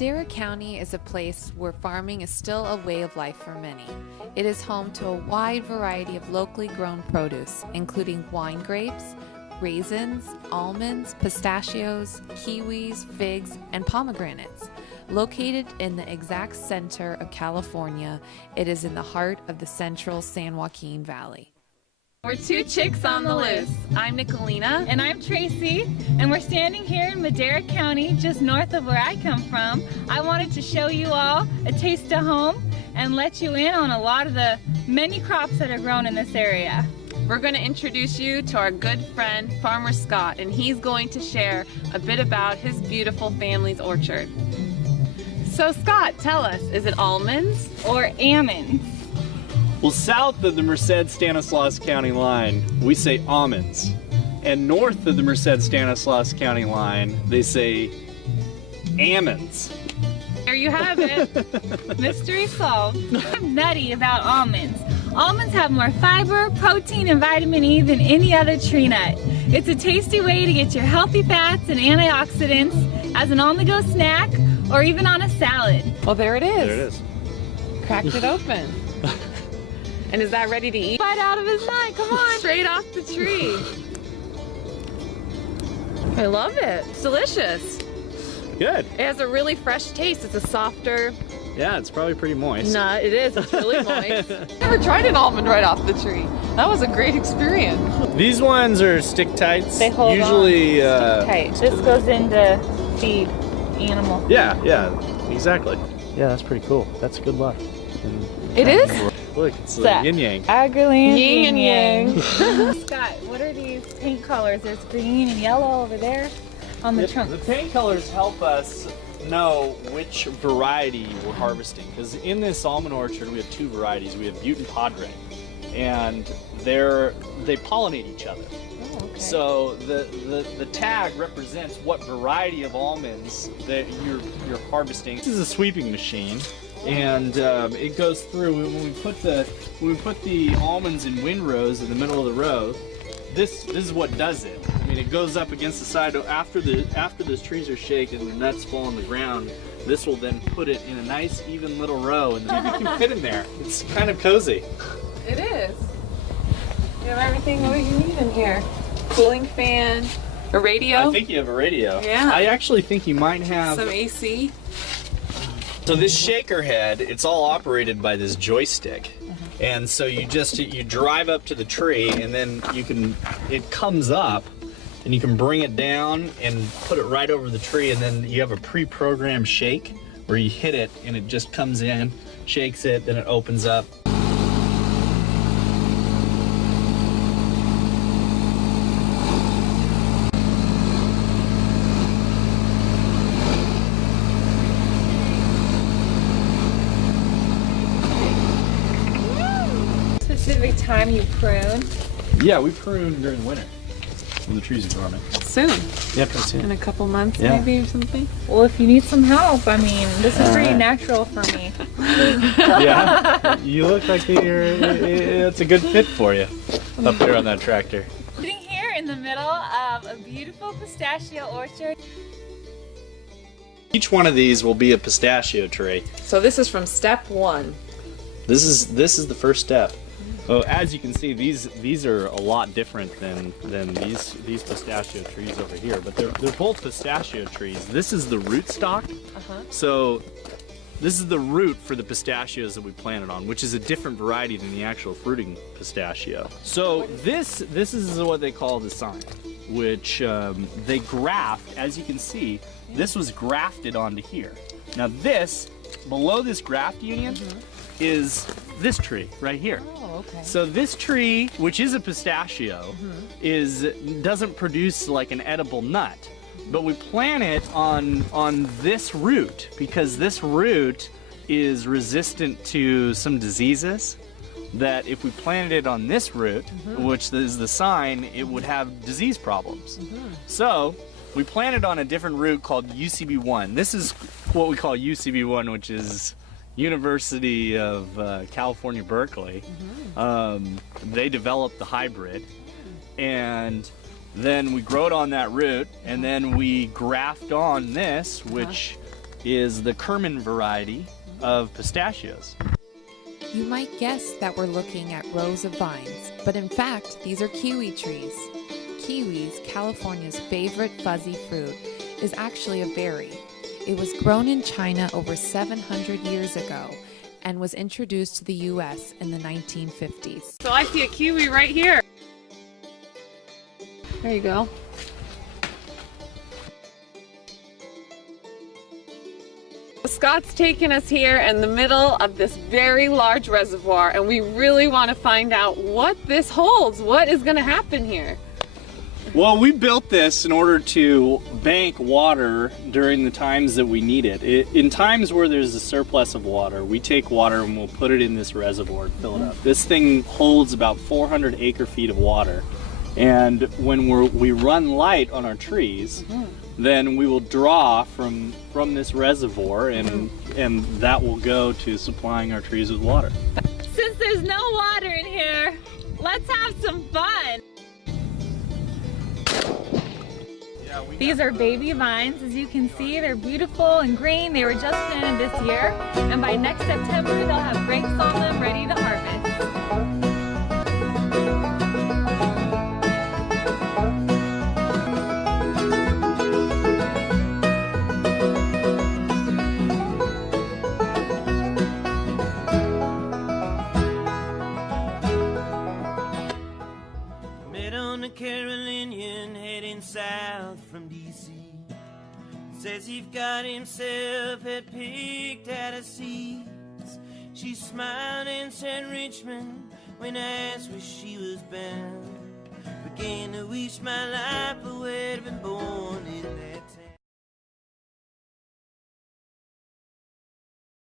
Madera County is a place where farming is still a way of life for many. It is home to a wide variety of locally grown produce, including wine grapes, raisins, almonds, pistachios, kiwis, figs, and pomegranates. Located in the exact center of California, it is in the heart of the central San Joaquin Valley. We're two chicks on the loose. I'm Nicolina. And I'm Tracy, and we're standing here in Madera County, just north of where I come from. I wanted to show you all a taste of home and let you in on a lot of the many crops that are grown in this area. We're going to introduce you to our good friend, Farmer Scott, and he's going to share a bit about his beautiful family's orchard. So Scott, tell us, is it almonds or almonds? Well, south of the Merced-Stanislaus County line, we say almonds. And north of the Merced-Stanislaus County line, they say almonds. There you have it. Mystery solved. I'm nutty about almonds. Almonds have more fiber, protein, and vitamin E than any other tree nut. It's a tasty way to get your healthy fats and antioxidants as an on-the-go snack or even on a salad. Well, there it is. There it is. Cracked it open. And is that ready to eat? Bite out of his nut, come on. Straight off the tree. I love it. It's delicious. Good. It has a really fresh taste. It's a softer Yeah, it's probably pretty moist. nut. It is. It's really moist. Never tried an almond right off the tree. That was a great experience. These ones are stick tights. They hold usually, on. Tight. This goes into feed animal. Yeah, exactly. Yeah, that's pretty cool. That's good luck. It is? Look, it's the That. yin yang. Agriland Yin and yang. Scott, what are these paint colors? There's green and yellow over there on the trunk. The paint colors help us know which variety we're harvesting, because in this almond orchard we have two varieties. We have Butte and Padre, and they pollinate each other. Oh, okay. So the tag represents what variety of almonds that you're harvesting. This is a sweeping machine, and it goes through. When we put the almonds in windrows in the middle of the row, this is what does it. I mean, it goes up against the side. After those trees are shaken and the nuts fall on the ground, this will then put it in a nice even little row, and you can fit in there. It's kind of cozy. It is. You have everything that you need in here. Cooling fan, a radio. I think you have a radio. Yeah. I actually think you might have some AC. So this shaker head, it's all operated by this joystick. And so you drive up to the tree, and then it comes up, and you can bring it down and put it right over the tree, and then you have a pre-programmed shake where you hit it and it just comes in, shakes it, then it opens up. Specific time you prune? Yeah, we prune during the winter when the trees are dormant. Soon. Yeah, pretty soon. In a couple months, Yeah. maybe, or something. Well, if you need some help, I mean, this is pretty natural for me. Yeah, you look like it's a good fit for you up there on that tractor. Sitting here in the middle of a beautiful pistachio orchard. Each one of these will be a pistachio tree. So this is from step one. This is the first step. So as you can see, these are a lot different than these pistachio trees over here, but they're both pistachio trees. This is the root stock. So this is the root for the pistachios that we planted on, which is a different variety than the actual fruiting pistachio. So this is what they call the sign, which they graft. As you can see, this was grafted onto here. Now this, below this graft union, is this tree right here. Oh, okay. So this tree, which is a pistachio, doesn't produce like an edible nut, but we plant it on this root because this root is resistant to some diseases that if we planted it on this root, which is the sign, it would have disease problems. So we planted on a different root called UCB1. This is what we call UCB1, which is University of California, Berkeley. They developed the hybrid, and then we grow it on that root, and then we graft on this, which is the Kerman variety of pistachios. You might guess that we're looking at rows of vines, but in fact, these are kiwi trees. Kiwis, California's favorite fuzzy fruit, is actually a berry. It was grown in China over 700 years ago and was introduced to the U.S. in the 1950s. So I see a kiwi right here. There you go. Scott's taken us here in the middle of this very large reservoir, and we really want to find out what this holds. What is going to happen here? Well, we built this in order to bank water during the times that we need it. In times where there's a surplus of water, we take water and we'll put it in this reservoir and fill it up. This thing holds about 400 acre-feet of water. And when we run light on our trees, then we will draw from this reservoir, and that will go to supplying our trees with water. Since there's no water in here, let's have some fun. These are baby vines. As you can see, they're beautiful and green. They were just planted this year, and by next September, they'll have grapes on them ready to harvest. Carolinian heading south from D.C. Says he's got himself picked out of seats. She smiled and said Richmond when I asked where she was bound. Began to wish my life I would have been born